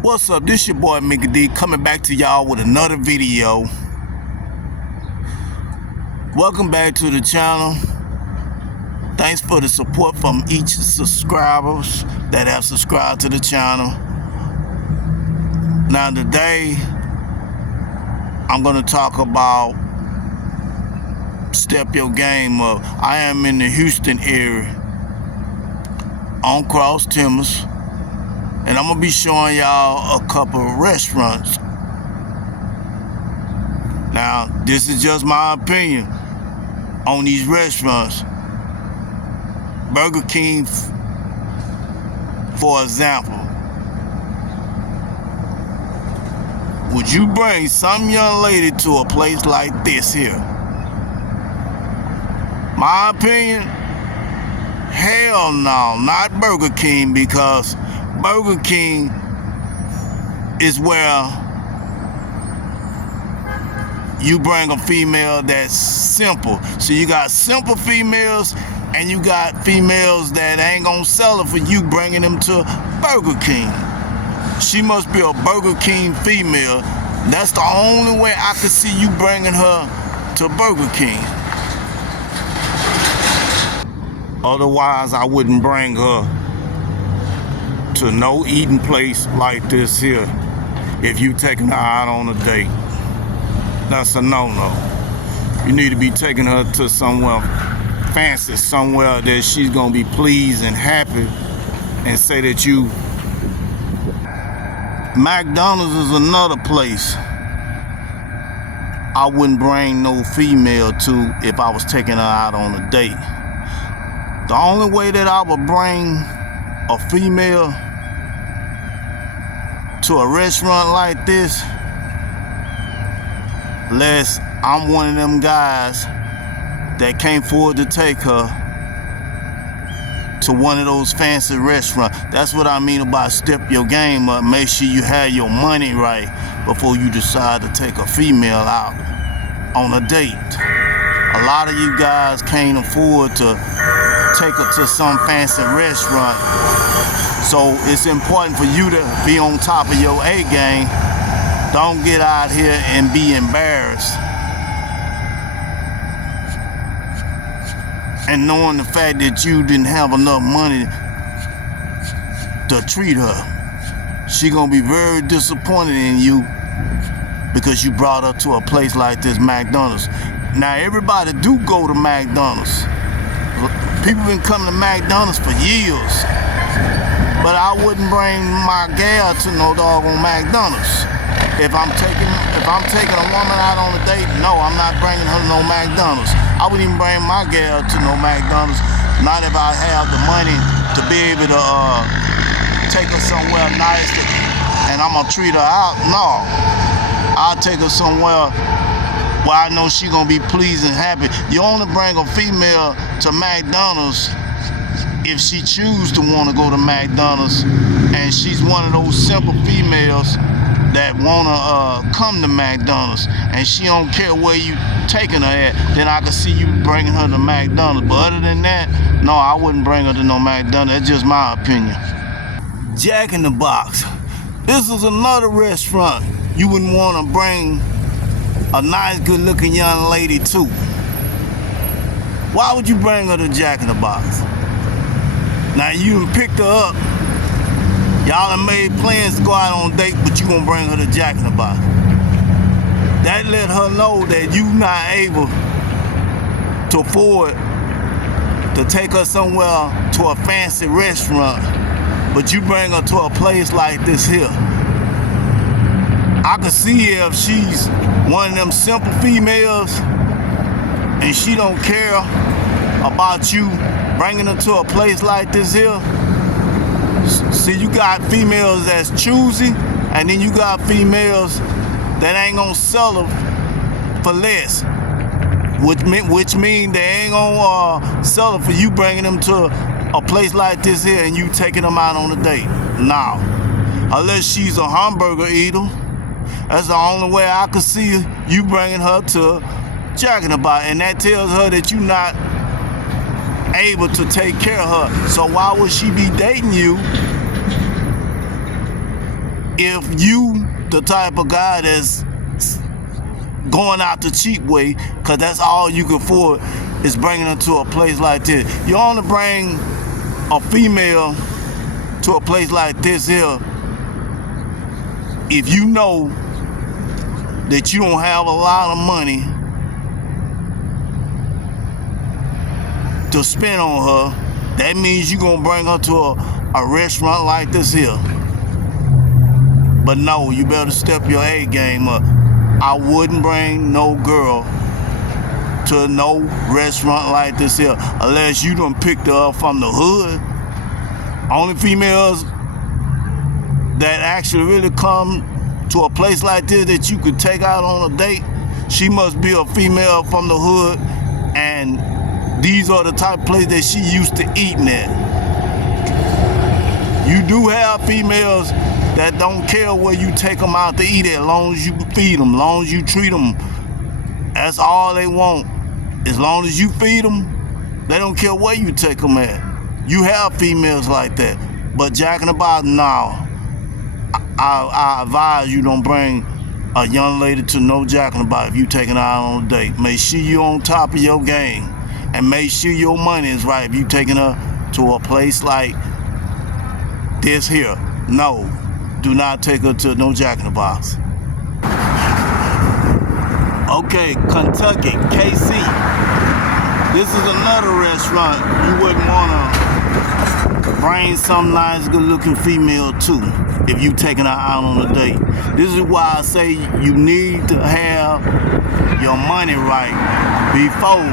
What's up? This your boy Mickey D coming back to y'all with another video. Welcome back to the channel. Thanks for the support from each subscribers that have subscribed to the channel. Now today I'm going to talk about step your game up. I am in the Houston area on Cross Timbers. And I'm gonna be showing y'all a couple of restaurants. Now, this is just my opinion on these restaurants. Burger King, for example. Would you bring some young lady to a place like this here? My opinion, hell no, not Burger King, because Burger King is where you bring a female that's simple. So you got simple females and you got females that ain't gonna sell it for you bringing them to Burger King. She must be a Burger King female. That's the only way I could see you bringing her to Burger King. Otherwise, I wouldn't bring her to no eating place like this here if you taking her out on a date. That's a no-no. You need to be taking her to somewhere fancy, somewhere that she's gonna be pleased and happy and say that you... McDonald's is another place I wouldn't bring no female to if I was taking her out on a date. The only way that I would bring a female to a restaurant like this, unless I'm one of them guys that can't afford to take her to one of those fancy restaurants. That's what I mean about step your game up. Make sure you have your money right before you decide to take a female out on a date. A lot of you guys can't afford to take her to some fancy restaurant. So it's important for you to be on top of your A game. Don't get out here and be embarrassed. And knowing the fact that you didn't have enough money to treat her. She gonna be very disappointed in you because you brought her to a place like this, McDonald's. Now everybody do go to McDonald's. People been coming to McDonald's for years. But I wouldn't bring my gal to no doggone McDonald's. If I'm taking a woman out on a date, no, I'm not bringing her to no McDonald's. I wouldn't even bring my gal to no McDonald's, not if I have the money to be able to take her somewhere nice and I'm gonna treat her out. No, I'll take her somewhere where I know she gonna be pleased and happy. You only bring a female to McDonald's if she choose to want to go to McDonald's and she's one of those simple females that want to come to McDonald's and she don't care where you taking her at, then I can see you bringing her to McDonald's. But other than that, no, I wouldn't bring her to no McDonald's. That's just my opinion. Jack in the Box. This is another restaurant you wouldn't want to bring a nice, good-looking young lady to. Why would you bring her to Jack in the Box? Now you done picked her up. Y'all done made plans to go out on a date, but you gonna bring her to Jack in the Box. That let her know that you not able to afford to take her somewhere to a fancy restaurant, but you bring her to a place like this here. I can see if she's one of them simple females and she don't care about you bringing her to a place like this here. See, you got females that's choosy, and then you got females that ain't gonna sell her for less, which mean they ain't gonna sell her for you bringing them to a place like this here and you taking them out on a date. No, unless she's a hamburger eater. That's the only way I could see you bringing her to Jack in the Box, and that tells her that you're not able to take care of her. So why would she be dating you if you the type of guy that's going out the cheap way, because that's all you can afford, is bringing her to a place like this. You only bring a female to a place like this here if you know that you don't have a lot of money to spend on her. That means you're gonna bring her to a restaurant like this here. But no, you better step your A game up. I wouldn't bring no girl to no restaurant like this here unless you done picked her up from the hood. Only females that actually really come to a place like this that you could take out on a date, she must be a female from the hood, and these are the type of places that she used to eating at. You do have females that don't care where you take them out to eat at, as long as you feed them, as long as you treat them. That's all they want. As long as you feed them, they don't care where you take them at. You have females like that. But Jack in the Box, no. I advise you don't bring a young lady to no Jack in the Box if you taking her out on a date. Make sure you're on top of your game. And make sure your money is right if you taking her to a place like this here. No. Do not take her to no Jack in the Box. Okay, Kentucky, KC. This is another restaurant you wouldn't want to bring some nice, good-looking female to if you taking her out on a date. This is why I say you need to have your money right before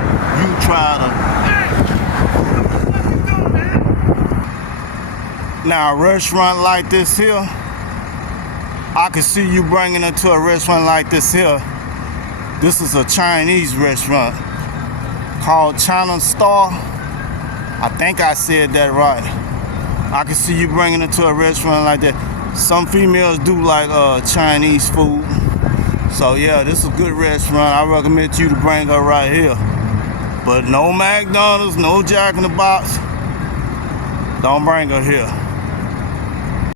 you try to. Now, a restaurant like this here, I can see you bringing her to a restaurant like this here. This is a Chinese restaurant called China Star. I think I said that right. I can see you bringing her to a restaurant like that. Some females do like Chinese food. So yeah, this is a good restaurant. I recommend you to bring her right here. But no McDonald's, no Jack in the Box. Don't bring her here.